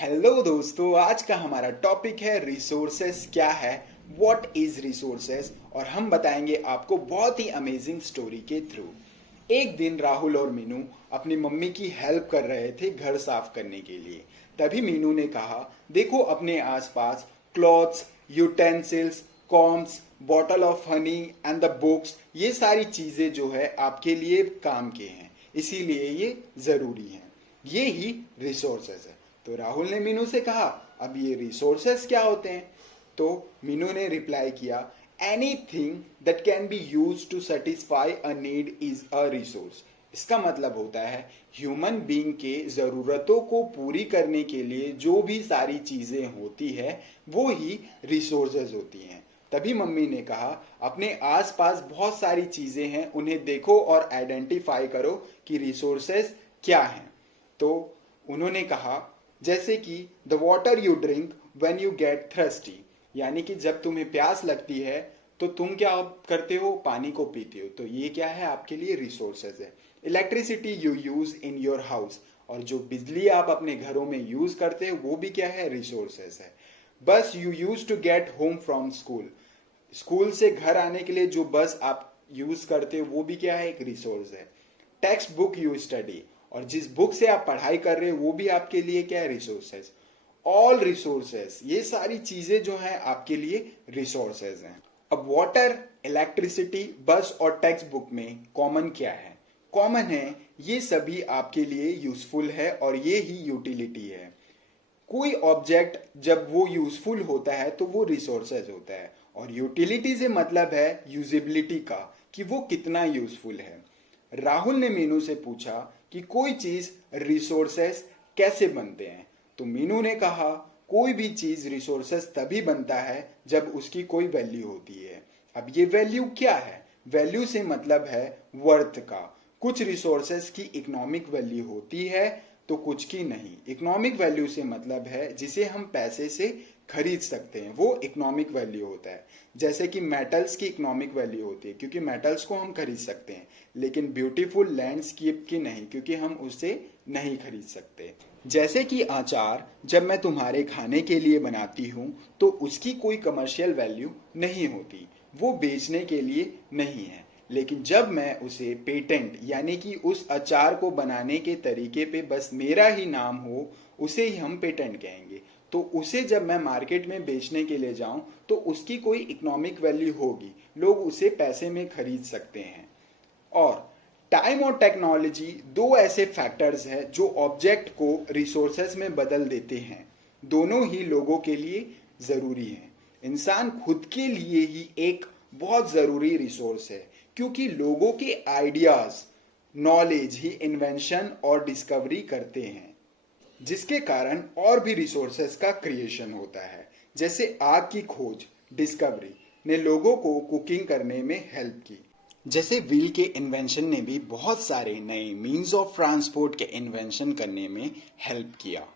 Hello दोस्तों, आज का हमारा टॉपिक है रिसोर्सेस क्या है, व्हाट इज रिसोर्सेस। और हम बताएंगे आपको बहुत ही अमेजिंग स्टोरी के थ्रू। एक दिन राहुल और मीनू अपनी मम्मी की हेल्प कर रहे थे घर साफ करने के लिए। तभी मीनू ने कहा, देखो अपने आसपास clothes, utensils, combs, bottle of honey and the books, ये सारी चीजें जो है आपके लिए काम के हैं, इसीलिए ये जरूरी हैं। ये ही रिसोर्सेज है। तो राहुल ने मीनू से कहा, अब ये रिसोर्सेस क्या होते हैं? तो मीनू ने रिप्लाई किया, anything that can be use to satisfy a need is a resource. इसका मतलब होता है ह्यूमन बीइंग के जरूरतों को पूरी करने के लिए जो भी सारी चीजें होती है वो ही रिसोर्सेज होती हैं। तभी मम्मी ने कहा, अपने आसपास बहुत सारी चीजें हैं, उन्हें देखो और आइडेंटिफाई करो कि रिसोर्सेज क्या हैं। तो उन्होंने कहा, जैसे कि the water you drink when you get thirsty, यानी कि जब तुम्हें प्यास लगती है तो तुम क्या करते हो? पानी को पीते हो। तो ये क्या है? आपके लिए रिसोर्सेज है। Electricity you use in your house, और जो बिजली आप अपने घरों में यूज करते हो वो भी क्या है? रिसोर्सेज है। Bus you use to get home from school, school से घर आने के लिए जो बस आप यूज करते हो वो भी क्या है? एक रिसोर्स है। टेक्स्ट बुक यू स्टडी, और जिस बुक से आप पढ़ाई कर रहे हो वो भी आपके लिए क्या है? रिसोर्सेज। ऑल रिसोर्सेज, ये सारी चीजें जो है आपके लिए रिसोर्सेज हैं। अब वाटर, इलेक्ट्रिसिटी, बस और टेक्स्ट बुक में कॉमन क्या है? कॉमन है ये सभी आपके लिए यूजफुल है और ये ही यूटिलिटी है। कोई ऑब्जेक्ट जब वो यूजफुल होता है तो वो रिसोर्सेज होता है, और यूटिलिटी से मतलब है यूजिबिलिटी का, कि वो कितना यूजफुल है। राहुल ने मीनू से पूछा कि कोई चीज रिसोर्सेस कैसे बनते हैं? तो मीनू ने कहा, कोई भी चीज रिसोर्सेस तभी बनता है जब उसकी कोई वैल्यू होती है। अब ये वैल्यू क्या है? वैल्यू से मतलब है वर्थ का। कुछ रिसोर्सेस की इकोनॉमिक वैल्यू होती है तो कुछ की नहीं। इकोनॉमिक वैल्यू से मतलब है जिसे हम पैसे से खरीद सकते हैं, वो इकोनॉमिक वैल्यू होता है। जैसे कि मेटल्स की इकोनॉमिक वैल्यू होती है क्योंकि मेटल्स को हम खरीद सकते हैं, लेकिन ब्यूटीफुल लैंडस्केप की नहीं, क्योंकि हम उसे नहीं खरीद सकते। जैसे कि अचार जब मैं तुम्हारे खाने के लिए बनाती हूँ तो उसकी कोई कमर्शियल वैल्यू नहीं होती, वो बेचने के लिए नहीं है। लेकिन जब मैं उसे पेटेंट, यानी कि उस अचार को बनाने के तरीके पे बस मेरा ही नाम हो, उसे ही हम पेटेंट कहेंगे। तो उसे जब मैं मार्केट में बेचने के लिए जाऊं तो उसकी कोई इकोनॉमिक वैल्यू होगी, लोग उसे पैसे में खरीद सकते हैं। और टाइम और टेक्नोलॉजी दो ऐसे फैक्टर्स हैं जो ऑब्जेक्ट को रिसोर्सेस में बदल देते हैं। दोनों ही लोगों के लिए जरूरी हैं। इंसान खुद के लिए ही एक बहुत जरूरी रिसोर्स है, क्योंकि लोगों के आइडियाज, नॉलेज ही इन्वेंशन और डिस्कवरी करते हैं, जिसके कारण और भी रिसोर्सेस का क्रिएशन होता है। जैसे आग की खोज, डिस्कवरी ने लोगों को कुकिंग करने में हेल्प की। जैसे व्हील के इन्वेंशन ने भी बहुत सारे नए मीन्स ऑफ ट्रांसपोर्ट के इन्वेंशन करने में हेल्प किया।